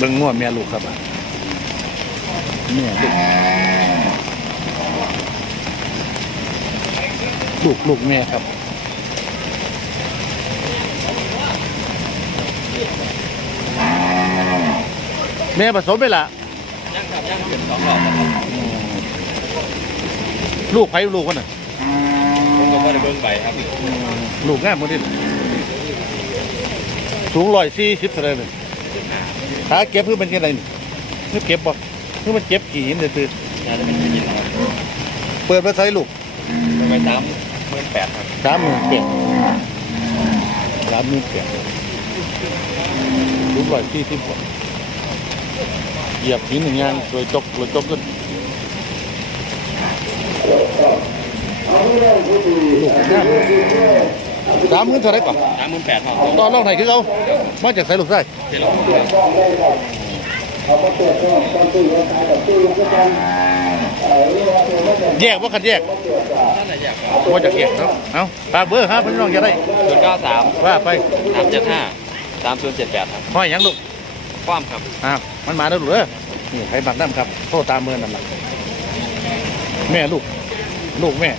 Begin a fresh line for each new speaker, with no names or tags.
บิ่งง่วแม่ลูกครับอะแม่ลูกลูกลูกแม่ครับแม่ผสมไปละ
ย่างครับย่างเก็บสองรอบครับ
ลูกไผ่ลูกกันน่ะ
ผมก็ไม่ได้เบิ่งใบครับ
ลูกงามหมดที่สูงร้อยสี่สิบเท่าไหรเลย ขาเก็บเพื่อมันยังไงนี่เพื่อเก็บบ่เพื่อมันเก็บกี่หินเดือด
น่าจะเป็นที่ดินนะครับ
เปิดมาใส่ลูก
ลงไปสามหมื่นแปดครับ
สามหมื่นแปดสามหมื่นแปดสูงร้อยสี่สิบกว่าเหยียบหินหนึ่งยางสวยจกสวยจกขึ้นลูกงาม สามหมื่นเท่าไหรก่อน
สามหมื่นแปดครับ
ต่อรองไหนคือเขามาจากใส่ลูกไส้
เจริญครับ
แยกว่าคันแยก
ท่านไหนอยากครับ
ว่าจากแยกเนาะเอาปากเบอร์ครับพี่น้องจะได้
ศูนย์เก้าสาม
ว่าไป
สามเจ็ดห้าสามศูนย์เจ็ดแปดครับ
ห้อยหยังลูก
ความครับ
อ้าวมันมาแล้วลูกเด้อนี่ใครบักน้ำครับโทษตามเมือนั่นแหละแม่ลูก ลูกแม่